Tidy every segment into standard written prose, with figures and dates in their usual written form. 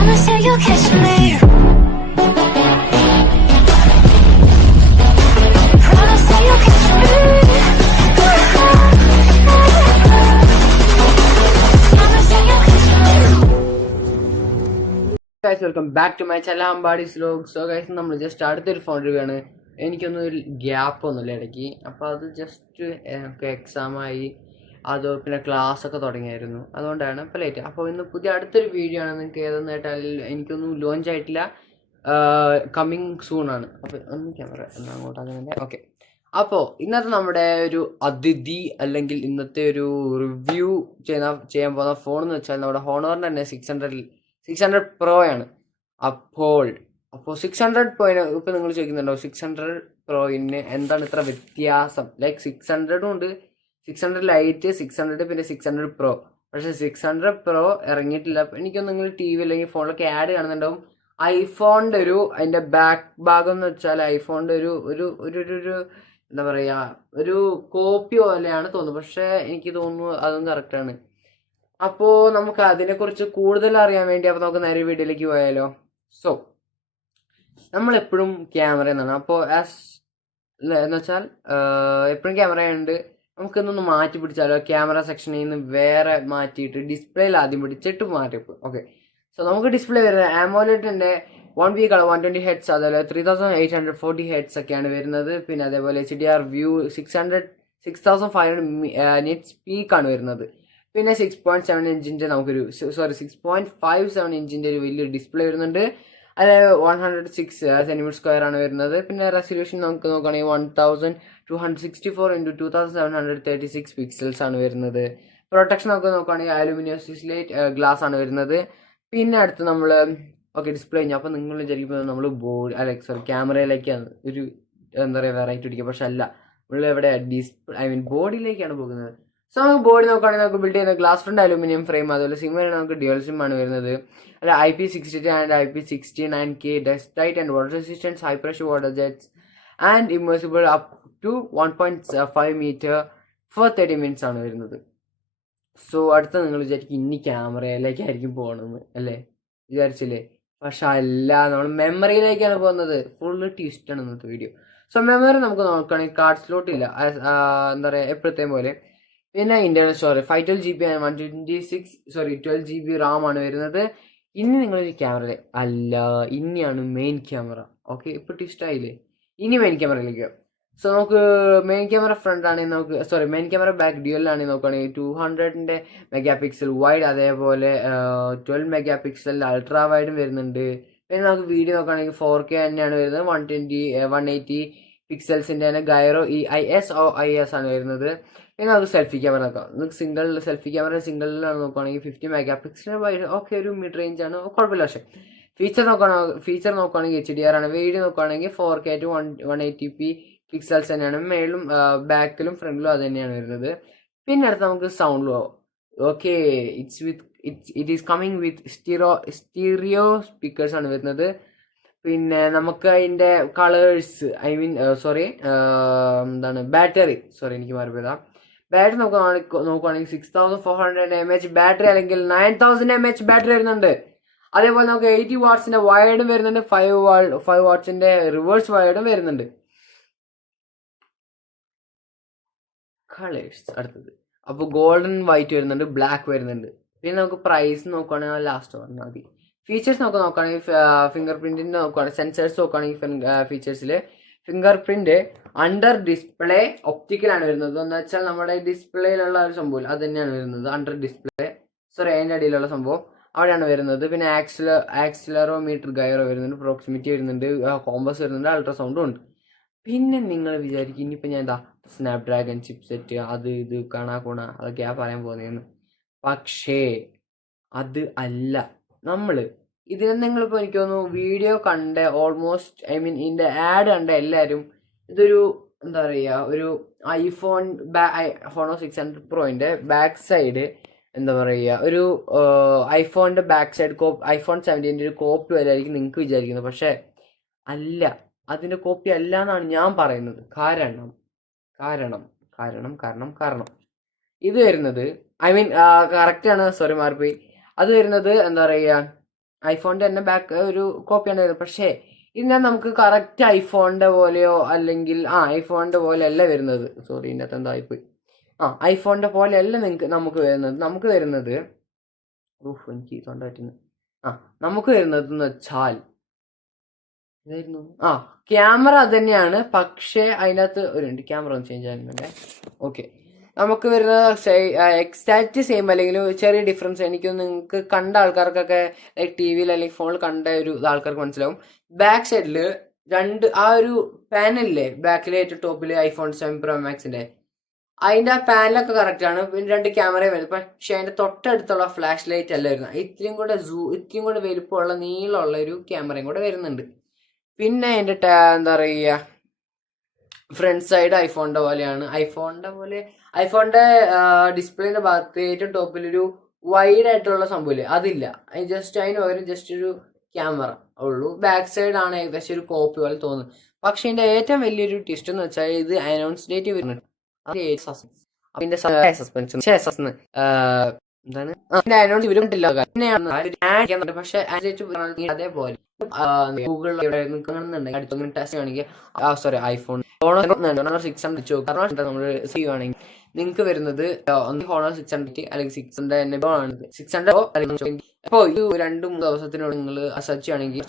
Promise that you'll catch me. Promise that you'll catch me. Promise that you'll catch me. Guys, welcome back to my channel Ambadi's Vlog. So guys, നമ്മൾ just അടുത്തൊരു phone review ആണ്. എനിക്കൊന്നും ഒരു gap ഒന്നുമില്ല ഇടയ്ക്ക്. അപ്പോൾ അത് just നമുക്ക് എക്സാമായി അത് പിന്നെ ക്ലാസ് ഒക്കെ തുടങ്ങിയായിരുന്നു, അതുകൊണ്ടാണ് ഇപ്പോൾ ലേറ്റ്. അപ്പോൾ ഇന്ന് പുതിയ അടുത്തൊരു വീഡിയോ ആണ്. നിങ്ങൾക്ക് ഏതെന്ന് കേട്ടാൽ എനിക്കൊന്നും ലോഞ്ച് ആയിട്ടില്ല, കമ്മിങ് സൂൺ ആണ്. അപ്പോൾ ഒന്ന് ക്യാമറ എന്നാൽ അങ്ങോട്ടാകുന്നുണ്ട്. ഓക്കെ, അപ്പോൾ ഇന്നത്തെ നമ്മുടെ ഒരു അതിഥി അല്ലെങ്കിൽ ഇന്നത്തെ ഒരു റിവ്യൂ ചെയ്യാൻ പോകുന്ന ഫോൺ എന്ന് വെച്ചാൽ നമ്മുടെ ഹോണറിൻ്റെ തന്നെ 600 Pro ആണ്. അപ്പോൾ 600 Pro ഇപ്പം നിങ്ങൾ ചോദിക്കുന്നുണ്ടോ 600 Proന് എന്താണ് ഇത്ര വ്യത്യാസം? ലൈക്ക് 600 ഉണ്ട്, 600 ലൈറ്റ്, 600 പിന്നെ 600 Pro. പക്ഷേ 600 Pro ഇറങ്ങിയിട്ടില്ല. എനിക്കൊന്നും നിങ്ങൾ ടി വി അല്ലെങ്കിൽ ഫോണിലൊക്കെ ആഡ് കാണുന്നുണ്ടാവും. ഐഫോണിൻ്റെ അതിൻ്റെ ബാക്ക് ഭാഗം എന്ന് വെച്ചാൽ ഐഫോണിൻ്റെ ഒരു എന്താ പറയുക, ഒരു കോപ്പി പോലെയാണ് തോന്നുന്നത്. പക്ഷേ എനിക്ക് തോന്നുന്നു അതും കറക്റ്റാണ്. അപ്പോൾ നമുക്ക് അതിനെക്കുറിച്ച് കൂടുതൽ അറിയാൻ വേണ്ടി അപ്പോൾ നമുക്ക് നേരെ വീഡിയോയിലേക്ക് പോയാലോ. സോ നമ്മളെപ്പോഴും ക്യാമറ എന്നാണ്. അപ്പോൾ എന്ന് വെച്ചാൽ എപ്പോഴും ക്യാമറയുണ്ട്. നമുക്കിന്നൊന്ന് മാറ്റി പിടിച്ചാലോ, ക്യാമറ സെക്ഷനിൽ നിന്ന് വേറെ മാറ്റിയിട്ട് ഡിസ്പ്ലേയിൽ ആദ്യം പിടിച്ചിട്ട് മാറ്റിപ്പോൾ. ഓക്കെ, സോ നമുക്ക് ഡിസ്പ്ലേ വരുന്നത് ആമോലെഡിൻ്റെ 1V കളർ 120 Hz, അതേപോലെ 3840 Hz ഒക്കെയാണ് വരുന്നത്. പിന്നെ അതേപോലെ HDR വ്യൂ 6500 നിറ്റ്സ് പീക്കാണ് വരുന്നത്. പിന്നെ 6.7 ഇഞ്ചിൻ്റെ നമുക്കൊരു 6.57 ഇഞ്ചിൻ്റെ ഒരു വലിയൊരു ഡിസ്പ്ലേ വരുന്നുണ്ട്. അത് 106 cm² ആണ് വരുന്നത്. പിന്നെ റെസൊല്യൂഷൻ നമുക്ക് നോക്കുകയാണെങ്കിൽ 1264x2736 പിക്സൽസ് ആണ് വരുന്നത്. പ്രൊട്ടക്ഷൻ നമുക്ക് നോക്കുകയാണെങ്കിൽ അലുമിനിയം സിസ്ലേറ്റ് ഗ്ലാസ് ആണ് വരുന്നത്. പിന്നെ അടുത്ത് നമ്മൾ ഡിസ്പ്ലേ കഴിഞ്ഞാൽ അപ്പോൾ നിങ്ങൾ വിചാരിക്കുമ്പോൾ നമ്മൾ ക്യാമറയിലേക്കാണ് ഒരു എന്താ പറയുക വെറൈറ്റി പിടിക്കുക. പക്ഷെ അല്ല, നമ്മൾ എവിടെ ബോഡിയിലേക്കാണ് പോകുന്നത്. സോ നമുക്ക് ബോഡി നോക്കുകയാണെങ്കിൽ നമുക്ക് ബിൽഡ് ചെയ്യുന്ന ഗ്ലാസ് ഫ്രണ്ട് അലുമിനിയം ഫ്രെയിം, അതുപോലെ സിം നമുക്ക് ഡ്യുവൽ സിം ആണ് വരുന്നത്. അല്ല IP62 and IP69K dust tight and water resistance, high pressure water jets and immersible up to 1.5 metre for 30 minutes ആണ് വരുന്നത്. സോ അടുത്ത നിങ്ങൾ വിചാരിക്കും ഇനി ക്യാമറയിലേക്കായിരിക്കും പോകണമെന്ന് അല്ലേ, വിചാരിച്ചില്ലേ? പക്ഷെ അല്ല, നമ്മൾ മെമ്മറിയിലേക്കാണ് പോകുന്നത്. ഫുള്ള് ട്വിസ്റ്റാണ് ഇന്നത്തെ വീഡിയോ. സോ മെമ്മറി നമുക്ക് നോക്കുകയാണെങ്കിൽ കാർഡ് സ്ലോട്ട് ഇല്ല, എന്താ പറയുക എപ്പോഴത്തെയും പോലെ. പിന്നെ ഇന്റർണൽ സ്റ്റോറേജ് 512GB ആണ്, 12GB റാം ആണ് വരുന്നത്. ഇനി നിങ്ങളൊരു ക്യാമറ അല്ല, ഇനിയാണ് മെയിൻ ക്യാമറ. ഓക്കെ, ഇപ്പോൾ ട്വിസ്റ്റായില്ലേ? ഇനി മെയിൻ ക്യാമറയിലേക്ക്. സോ നമുക്ക് മെയിൻ ക്യാമറ ഫ്രണ്ട് ആണെങ്കിൽ മെയിൻ ക്യാമറ ബാക്ക് ഡ്യുവലാണെങ്കിൽ നോക്കുകയാണെങ്കിൽ 200 MP വൈഡ്, അതേപോലെ 12 MP അൾട്രാ വൈഡും വരുന്നുണ്ട്. പിന്നെ നമുക്ക് വീഡിയോ നോക്കുകയാണെങ്കിൽ 4K തന്നെയാണ് വരുന്നത്. 180 പിക്സൽസിൻ്റെ തന്നെ ഗൈറോ IS ആണ് വരുന്നത്. പിന്നെ നമുക്ക് സെൽഫി ക്യാമറ നോക്കാം. നമുക്ക് സെൽഫി ക്യാമറ സിംഗിളിലാണ് നോക്കുകയാണെങ്കിൽ 50 MP വൈഡ്. ഓക്കെ, ഒരു മിഡ് റേഞ്ച് ആണ്, കുഴപ്പമില്ല. പക്ഷേ ഫീച്ചർ നോക്കുകയാണെങ്കിൽ HDR ആണ്. വീഡിയോ നോക്കുകയാണെങ്കിൽ 4K to 180p പിക്സൽസ് തന്നെയാണ്. മേളിലും ബാക്കിലും ഫ്രണ്ടിലും അത് തന്നെയാണ് വരുന്നത്. പിന്നെ അടുത്ത് നമുക്ക് sound. Okay, it is coming with stereo speakers ആണ് വരുന്നത്. പിന്നെ നമുക്ക് അതിൻ്റെ കളേഴ്സ് ബാറ്ററി എനിക്ക് മറുപടി ബാറ്ററി നോക്കുകയാണെങ്കിൽ 6400 mAh ബാറ്ററി അല്ലെങ്കിൽ 9000 mAh ബാറ്ററി വരുന്നുണ്ട്. അതേപോലെ നമുക്ക് 80 വാട്ട്സിന്റെ വയർഡും വരുന്നുണ്ട്, 5 വാട്ട്സിന്റെ റിവേഴ്സ് വയർഡും വരുന്നുണ്ട്. കളേഴ്സ് അടുത്തത് അപ്പോൾ ഗോൾഡൻ വൈറ്റ് വരുന്നുണ്ട്, ബ്ലാക്ക് വരുന്നുണ്ട്. പിന്നെ നമുക്ക് പ്രൈസ് നോക്കുകയാണെങ്കിൽ ലാസ്റ്റ് പറഞ്ഞാൽ മതി. ഫീച്ചേഴ്സ് നോക്കുകയാണെങ്കിൽ ഫിംഗർ പ്രിന്റിന്റെ നോക്കുകയാണെങ്കിൽ സെൻസേഴ്സ് നോക്കുകയാണെങ്കിൽ ഫീച്ചേഴ്സിൽ ഫിംഗർ പ്രിന്റ് അണ്ടർ ഡിസ്പ്ലേ ഒപ്റ്റിക്കലാണ് വരുന്നത്. എന്ന് വെച്ചാൽ നമ്മുടെ ഡിസ്പ്ലേയിലുള്ള ഒരു സംഭവം അത് തന്നെയാണ് വരുന്നത്. അണ്ടർ ഡിസ്പ്ലേ അതിൻ്റെ അടിയിലുള്ള സംഭവം അവിടെയാണ് വരുന്നത്. പിന്നെ ആക്സിലറോമീറ്റർ ഗൈറോ വരുന്നുണ്ട്, പ്രോക്സിമിറ്റി വരുന്നുണ്ട്, കോമ്പസ് വരുന്നുണ്ട്, അൾട്രാസൗണ്ടും ഉണ്ട്. പിന്നെ നിങ്ങൾ വിചാരിക്കും ഇനിയിപ്പോൾ ഞാൻ സ്നാപ്ഡ്രാഗൺ ചിപ്സെറ്റ് അത് ഇത് കാണാ അതൊക്കെയാ പറയാൻ പോകുന്നതെന്ന്. പക്ഷേ അത് അല്ല. ഇതിനെ നിങ്ങളിപ്പോൾ എനിക്ക് തോന്നുന്നു വീഡിയോ കണ്ട ഓൾമോസ്റ്റ് ഇതിൻ്റെ ആഡ് കണ്ട എല്ലാവരും ഇതൊരു എന്താ പറയുക, ഒരു ഹോണർ 600 Proൻ്റെ ബാക്ക് സൈഡ് എന്താ പറയുക, ഒരു ഐഫോണിൻ്റെ ബാക്ക് സൈഡ് iPhone 17 ഒരു കോപ്പി വരെയായിരിക്കും നിങ്ങൾക്ക് വിചാരിക്കുന്നത്. പക്ഷേ അല്ല, അതിൻ്റെ കോപ്പി അല്ല എന്നാണ് ഞാൻ പറയുന്നത്. കാരണം ഇത് വരുന്നത് കറക്റ്റാണ്, മാറിപ്പോയി. അത് വരുന്നത് എന്താ പറയുക, ഐഫോണിൻ്റെ തന്നെ ബാക്ക് ഒരു കോപ്പിയാണ് വരുന്നത്. പക്ഷേ ഇതിനെ നമുക്ക് കറക്റ്റ് ഐഫോണിൻ്റെ പോലെയോ അല്ലെങ്കിൽ ഐഫോണിൻ്റെ പോലെ അല്ല വരുന്നത്. സോറി, ഇതിൻ്റെ അകത്ത് എന്തായിപ്പോയി. ഐഫോണിൻ്റെ പോലെ അല്ല നമുക്ക് വരുന്നത് എനിക്ക് തൊണ്ട പറ്റുന്നു. നമുക്ക് വരുന്നത് എന്ന് വെച്ചാൽ ഇതായിരുന്നു. ക്യാമറ അത് തന്നെയാണ്, പക്ഷേ അതിനകത്ത് ഒരു ക്യാമറ ഒന്ന് ചേഞ്ച് ആകുന്നുണ്ട്. ഓക്കെ, നമുക്ക് വരുന്നത് എക്സാക്റ്റ് സെയിം അല്ലെങ്കിൽ ചെറിയ ഡിഫറൻസ് എനിക്കൊന്ന് നിങ്ങൾക്ക് കണ്ട ആൾക്കാർക്കൊക്കെ ടി വിയിൽ അല്ലെങ്കിൽ ഫോണിൽ കണ്ട ഒരു ആൾക്കാർക്ക് മനസ്സിലാവും. ബാക്ക് സൈഡിൽ ഒരു പാനലില്ലേ, ബാക്കിലെ ഏറ്റവും ടോപ്പിൽ ഐഫോൺ 7 Pro Maxന്റെ അതിന്റെ പാനലൊക്കെ കറക്റ്റ് ആണ്. പിന്നെ 2 ക്യാമറയും വരുന്നത്. പക്ഷെ അതിന്റെ തൊട്ടടുത്തുള്ള ഫ്ലാഷ് ലൈറ്റ് അല്ല വരുന്നത്. ഇത്രയും കൂടെ വലുപ്പമുള്ള നീളമുള്ള ഒരു ക്യാമറയും കൂടെ വരുന്നുണ്ട്. പിന്നെ അതിന്റെ എന്താ പറയുക, ഫ്രണ്ട് സൈഡ് ഐഫോണിന്റെ പോലെയാണ്. ഐഫോണിന്റെ ഡിസ്പ്ലേന്റെ ഭാഗത്ത് ഏറ്റവും ടോപ്പിൽ ഒരു വൈഡ് ആയിട്ടുള്ള സംഭവമില്ലേ, അതില്ല. അതിന് പകരം ജസ്റ്റ് ഒരു ക്യാമറ ഉള്ളൂ. ബാക്ക് സൈഡ് ആണ് ഏകദേശം ഒരു കോപ്പി പോലെ തോന്നുന്നത്. പക്ഷെ ഇതിന്റെ ഏറ്റവും വലിയൊരു ട്വിസ്റ്റ് എന്ന് വെച്ചാൽ ഇത് അനൗൺസ് ഡേറ്റ് വരുന്നുണ്ട്. എന്താണ് പക്ഷെ അതേപോലെ ഗൂഗിളിൽ ടെസ്റ്റ് ആണെങ്കിൽ ഐഫോൺ ഹോണർ 600 നമ്മൾ ചെയ്യുവാണെങ്കിൽ നിങ്ങൾക്ക് വരുന്നത് ഹോണർ 600 അല്ലെങ്കിൽ 600 ആണ്. 600 അപ്പോൾ ഇത് 2-3 ദിവസത്തിനോട് നിങ്ങൾ സെർച്ച് ചെയ്യുകയാണെങ്കിൽ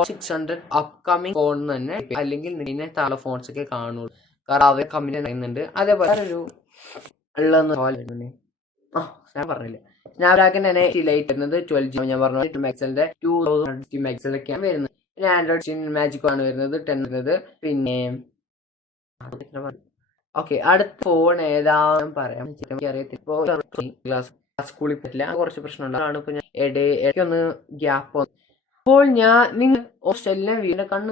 600 അപ്കമിങ് ഫോൺ തന്നെ, അല്ലെങ്കിൽ ഇതിനെ താഴെ ഫോൺസ് ഒക്കെ കാണുള്ളൂ. കാരണം അവർ കമ്പനി പറയുന്നുണ്ട്. അതേപോലെ ഒരു ഞാൻ പറഞ്ഞില്ല, സ്നാപ്ഡ്രാഗൺ തന്നെ ലൈറ്റ് വരുന്നത് 12GB. ഞാൻ പറഞ്ഞു 2050 മെഗാപിക്സലൊക്കെയാണ് വരുന്നത്. പിന്നെ ആൻഡ്രോയിഡ് മാജിക് ആണ് വരുന്നത് 10 വരുന്നത്. പിന്നെ ഓക്കെ, അടുത്ത ഫോൺ ഏതാ പറയാം, അറിയത്തില്ല. സ്കൂളിൽ പറ്റില്ല, കുറച്ച് പ്രശ്നമുണ്ട്. അതാണ് ഇപ്പൊ ഞാൻ ഇടയ്ക്കൊന്ന് ഗ്യാപ്പ് വന്നു. അപ്പോൾ നിങ്ങൾ എല്ലാം വീടിന്റെ കണ്ണ്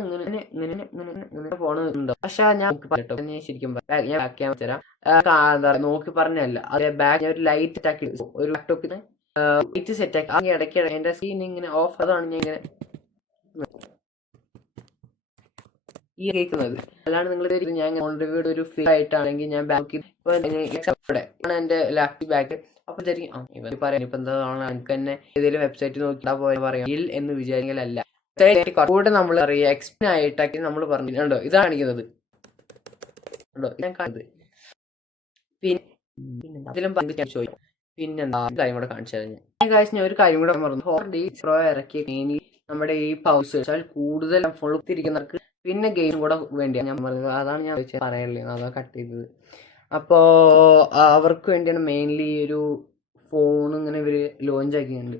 ഇങ്ങനെ പോണുണ്ടോ? പക്ഷെ ഞാൻ ശരിക്കും ഞാൻ ബാക്ക് ക്യാമറ തരാം. എന്താ നോക്കി പറഞ്ഞല്ല, അതേ ബാക്ക് ഒരു ലൈറ്റ് ആക്കി ഒരു ലാപ്ടോപ്പിന് ലൈറ്റ് സെറ്റ് ആക്കി ഇടയ്ക്ക് എന്റെ സ്ക്രീൻ ഇങ്ങനെ ഓഫ്. അതാണ് ഞാൻ ഇങ്ങനെ കേൾക്കുന്നത്. അല്ലാണ്ട് നിങ്ങൾ ഞാൻ ഓൾറെഡി ഒരു ഫീൽ ആയിട്ടാണെങ്കിൽ ഞാൻ ബാക്ക് ആണ് എന്റെ ലാപ്ടോപ്പ് ബാക്ക്. അപ്പൊ ഇവർ പറയാം ഇപ്പൊ എന്താണ് എനിക്ക് തന്നെ ഏതെങ്കിലും വെബ്സൈറ്റ് നോക്കിയാൽ പറയാം എന്ന് വിചാരിക്കലല്ല. കൂടെ നമ്മൾ അറിയാം എക്സ്പ്ലെയിൻ ആയിട്ടാക്കി നമ്മൾ പറഞ്ഞിട്ടുണ്ടോ, ഇതാണ് കാണിക്കുന്നത്. ഞാൻ കാണുന്നത് പിന്നെന്താ കാര്യം കൂടെ കാണിച്ചു കഴിഞ്ഞാൽ ഞാൻ ഒരു കാര്യം കൂടെ പറഞ്ഞു. 4D Pro ഇറക്കിയ നമ്മുടെ ഈ പൗസ് വെച്ചാൽ കൂടുതൽ ഫോൺ തിരിക്കുന്നവർക്ക് പിന്നെ ഗെയിം കൂടെ വേണ്ടിയാണ് ഞാൻ പറഞ്ഞത്. അതാണ് ഞാൻ പറയാനുള്ളത്, അതാണ് കട്ട് ചെയ്തത്. അപ്പോൾ അവർക്ക് വേണ്ടിയാണ് മെയിൻലി ഒരു ഫോൺ ഇങ്ങനെ ഇവർ ലോഞ്ച് ആക്കിയിട്ടുണ്ട്.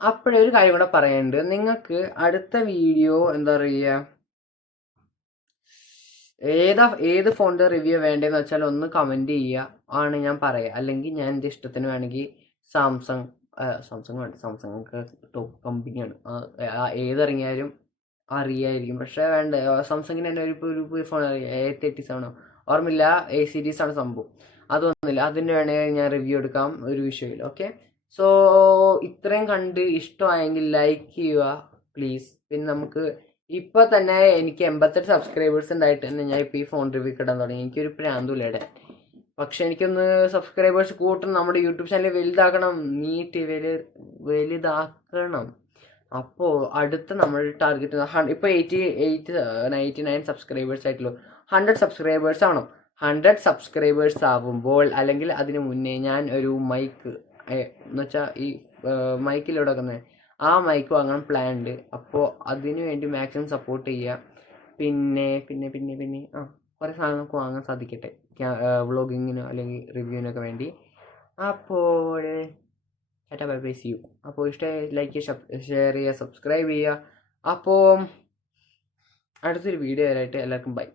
അപ്പോഴൊരു കാര്യം കൂടെ പറയാനുണ്ട്. നിങ്ങൾക്ക് അടുത്ത വീഡിയോ എന്താ പറയുക, ഏത് ഫോണിൻ്റെ റിവ്യൂ വേണ്ടതെന്ന് വെച്ചാൽ ഒന്ന് കമൻറ്റ് ചെയ്യുക ആണ് ഞാൻ പറയുക. അല്ലെങ്കിൽ ഞാൻ എൻ്റെ ഇഷ്ടത്തിന് വേണമെങ്കിൽ സാംസങ് വേണ്ട, സാംസങ് ടോപ്പ് കമ്പനിയാണ്, ഏതിറങ്ങിയാലും അറിയായിരിക്കും. പക്ഷേ വേണ്ട, സാംസങ്ങിന് തന്നെ ഒരു ഫോൺ അറിയാം, A37 ഓർമ്മയില്ല, A series ആണ് സംഭവം. അതൊന്നുമില്ല, അതിന് വേണമെങ്കിൽ ഞാൻ റിവ്യൂ എടുക്കാം, ഒരു വിഷയമില്ല. ഓക്കെ, സോ ഇത്രയും കണ്ട് ഇഷ്ടമായെങ്കിൽ ലൈക്ക് ചെയ്യുക പ്ലീസ്. പിന്നെ നമുക്ക് ഇപ്പോൾ തന്നെ എനിക്ക് 88 സബ്സ്ക്രൈബേഴ്സ് ഉണ്ടായിട്ട് തന്നെ ഞാൻ ഇപ്പോൾ ഈ ഫോൺ റിവ്യൂ ഇടാൻ തുടങ്ങി. എനിക്കൊരു പ്രാന്തുമില്ല ഇടാൻ. പക്ഷെ എനിക്കൊന്ന് സബ്സ്ക്രൈബേഴ്സ് കൂട്ടണം, നമ്മുടെ യൂട്യൂബ് ചാനൽ വലുതാക്കണം, വലുതാക്കണം. അപ്പോൾ അടുത്ത നമ്മുടെ ടാർഗറ്റ് ഇപ്പോൾ 99 സബ്സ്ക്രൈബേഴ്സ് ആയിട്ടുള്ളൂ. 100 സബ്സ്ക്രൈബേഴ്സ് ആണോ? 100 സബ്സ്ക്രൈബേഴ്സ് ആവുമ്പോൾ അല്ലെങ്കിൽ അതിന് മുന്നേ ഞാൻ ഒരു മൈക്ക് എന്നുവെച്ചാൽ ഈ മൈക്കിലൂടെ വെക്കുന്നത് ആ മൈക്ക് വാങ്ങാൻ പ്ലാൻ ഉണ്ട്. അപ്പോൾ അതിന് വേണ്ടി മാക്സിമം സപ്പോർട്ട് ചെയ്യുക. പിന്നെ പിന്നെ പിന്നെ പിന്നെ കുറേ സാധനം നമുക്ക് വാങ്ങാൻ സാധിക്കട്ടെ വ്ളോഗിങ്ങിനോ അല്ലെങ്കിൽ റിവ്യൂവിനൊക്കെ വേണ്ടി. അപ്പോൾ ബൈ ബൈ, സി യു. അപ്പോൾ ഇഷ്ടമായി ലൈക്ക് ചെയ്യുക, ഷെയർ ചെയ്യുക, സബ്സ്ക്രൈബ് ചെയ്യുക. അപ്പോൾ അടുത്തൊരു വീഡിയോ ആയിട്ട് എല്ലാവർക്കും ബൈ.